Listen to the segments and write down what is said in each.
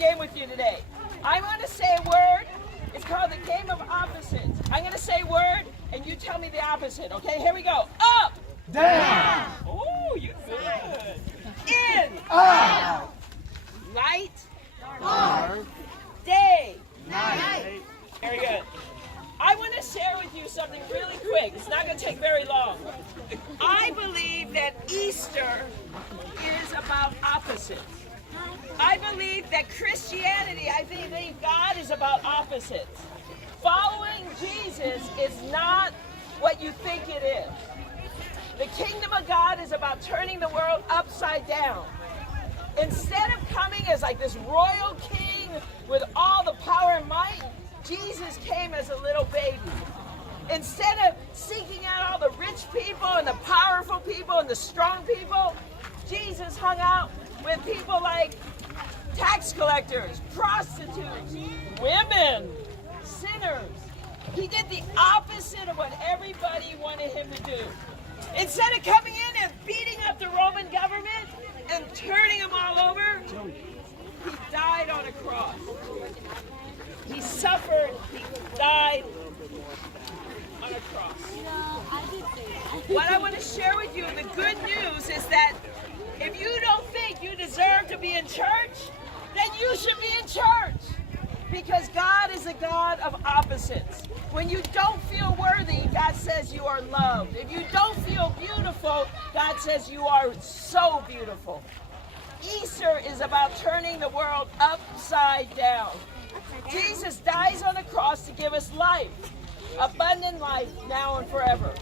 game with you today. I'm going to say a word. It's called the game of opposites. I'm going to say a word, and you tell me the opposite, okay? Here we go. Up. Down. Oh, you're good. In. Out. Light. Dark. Day. Night. Very good. I want to share with you something really quick. It's not going to take very long. I believe that Easter is about opposites. I believe that Christianity, I believe God is about opposites. Following Jesus is not what you think it is. The kingdom of God is about turning the world upside down. Instead of coming as like this royal king with all the power and might, Jesus came as a little baby. Instead of seeking out all the rich people and the powerful people and the strong people, Jesus hung out with people like tax collectors, prostitutes, women, sinners. He did the opposite of what everybody wanted him to do. Instead of coming in and beating up the Roman government and turning them all over, he died on a cross. He suffered, he died on a cross. What I want to share with you, the good news is that if you don't think you deserve to be in church, then you should be in church. Because God is a God of opposites. When you don't feel worthy, God says you are loved. If you don't feel beautiful, God says you are so beautiful. Easter is about turning the world upside down. Jesus dies on the cross to give us life, abundant life now and forever.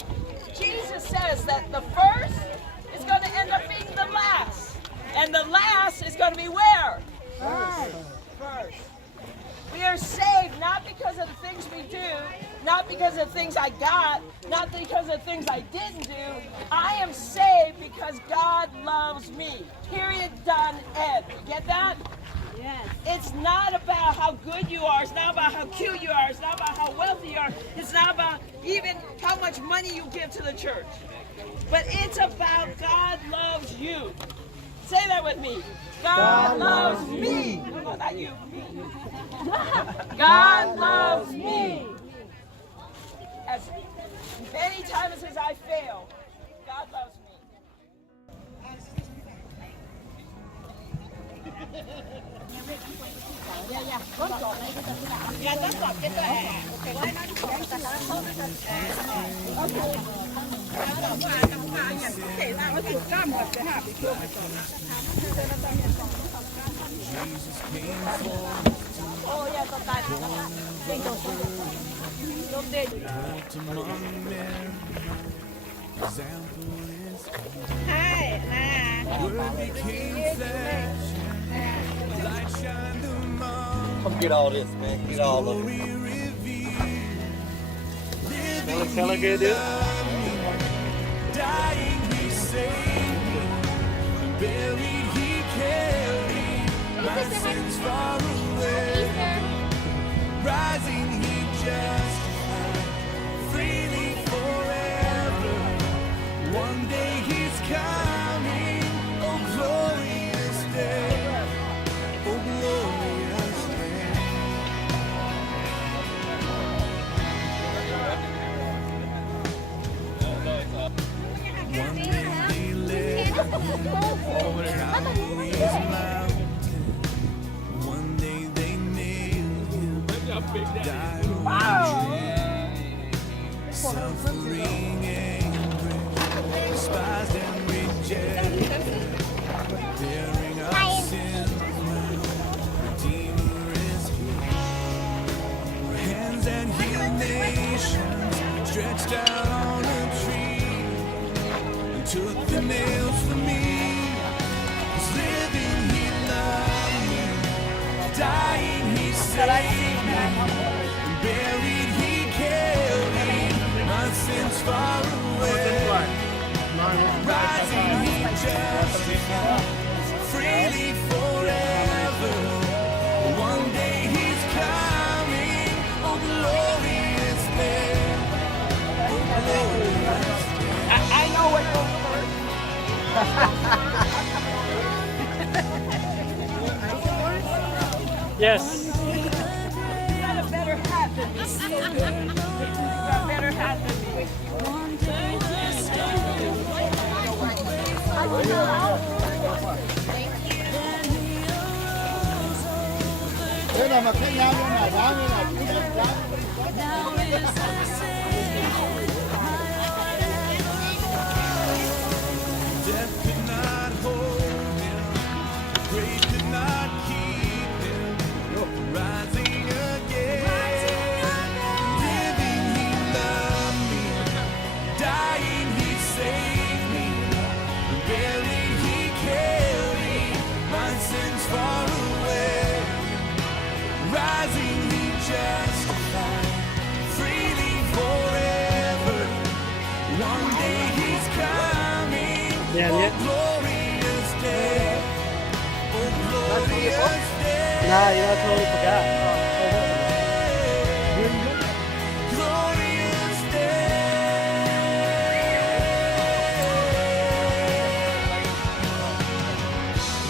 Jesus says that the first is going to end up being the last. And the last is going to be where? First. We are saved not because of the things we do, not because of the things I got, not because of the things I didn't do. I am saved because God loves me. Period, done, end. You get that? Yes. It's not about how good you are. It's not about how cute you are. It's not about how wealthy you are. It's not about even how much money you give to the church. But it's about God loves you. Say that with me. God loves me. No, not you. Me. God loves me. As many times as I fail, God loves me. Come get all this, man. Get all of it. Smell good, dude? Dying, he saved. Buried, he carried my sins far away. Rising, he justified freely forever. One day he's coming. Oh, glorious day. Oh, glorious day. One day they led him Calvary's mountain. One day they nailed him, died on a tree. Suffering, angry, despised and rejected, bearing our sins, Redeemer is here. Hands that heal nations stretched out on a tree. Took the nails for me. Was living, he loved me. Dying, he saved me. Buried, he carried my sins far away. Rising, he justified freely forever. One day he's coming. Oh, glorious day. Oh, glorious day. I know what goes first. Yes. You got a better hat than me. You got a better hat than me. Đây là mà khác nhau như nào, giá như nào, cũng đẹp giá. Death could not hold him, grave could not keep him. Rising again, living he loved me, dying he saved me, buried he carried my sins far away. Rising he justified, freely forever. One day he's coming. Yeah, yeah. Glorious day. Oh, glorious day. Nah, you know, I totally forgot. Glorious day.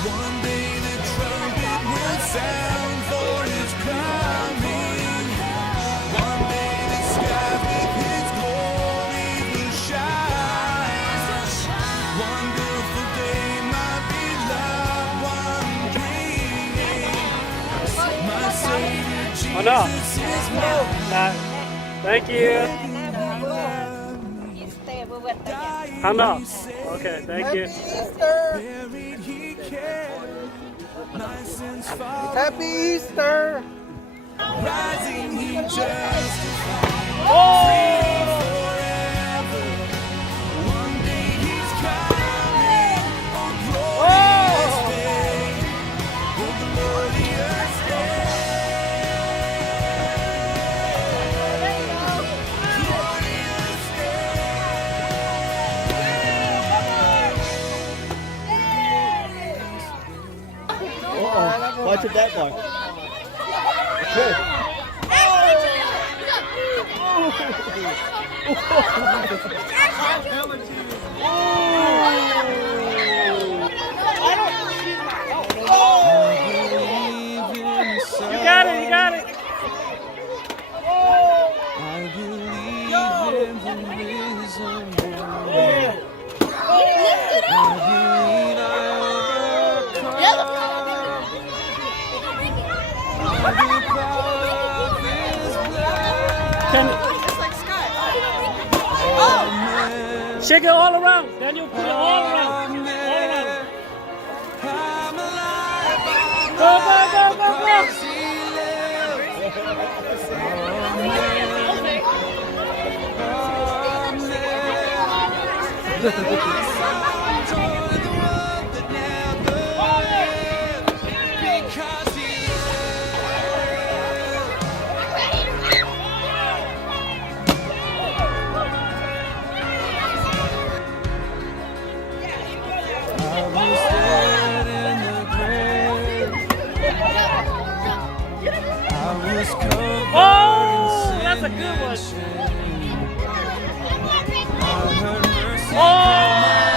One day the trumpet will sound for his coming. One day the skies with his glory will shine. Wonderful day, my beloved one bringing. My Savior Oh, no. Jesus is mine. Nah. Thank you. I'm not. Okay, thank you. Buried he carried my sins far. Happy Easter! Rising he justified. Forever. One day he's coming. Oh, glorious day. Oh, glorious day. Glorious Uh-oh. Watch it that boy. Okay. You got it, you got it. I believe in the risen one. I believe I overcome. By the power of his blood. Can shake it all around. Then you put it all around. All around. I'm alive. Go, go, go, go, go. Oh, that's a good one. Oh!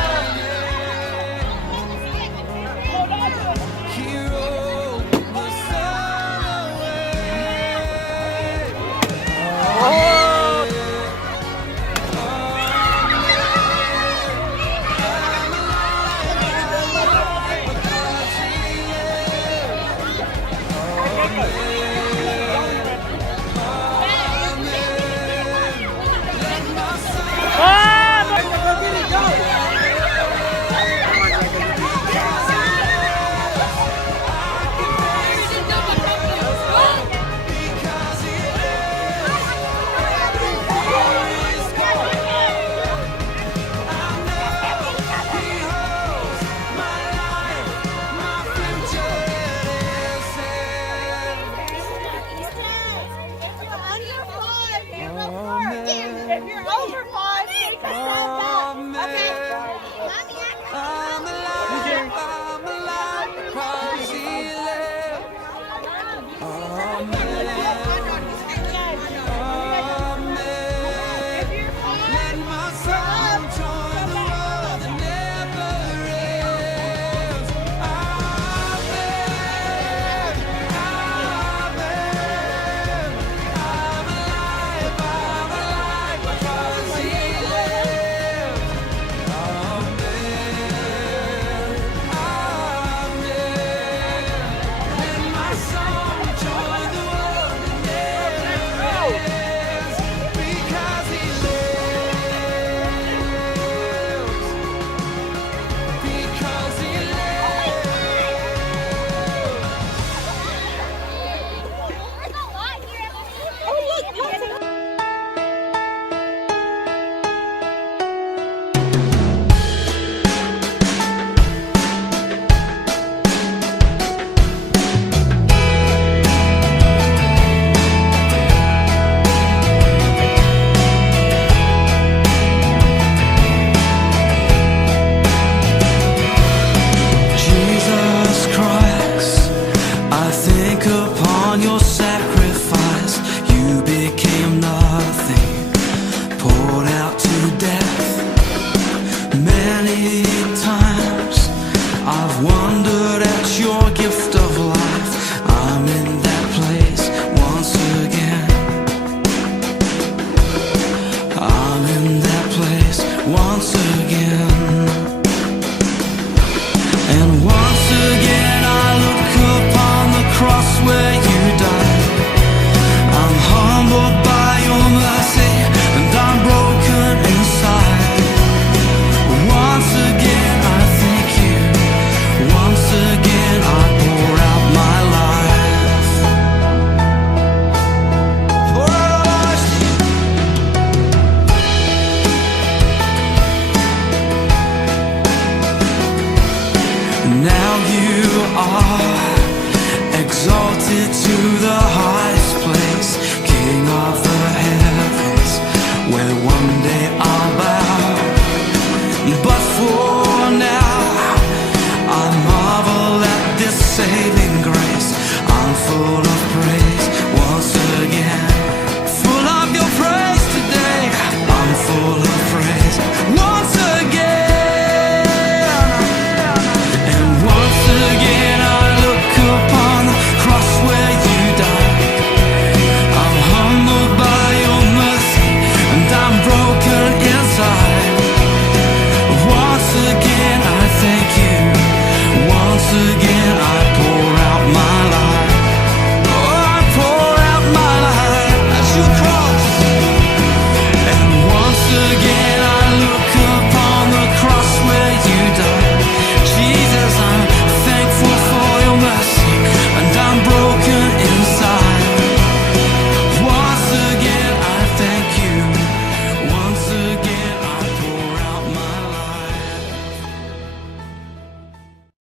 are exalted to the highest place, King of the heavens, where one day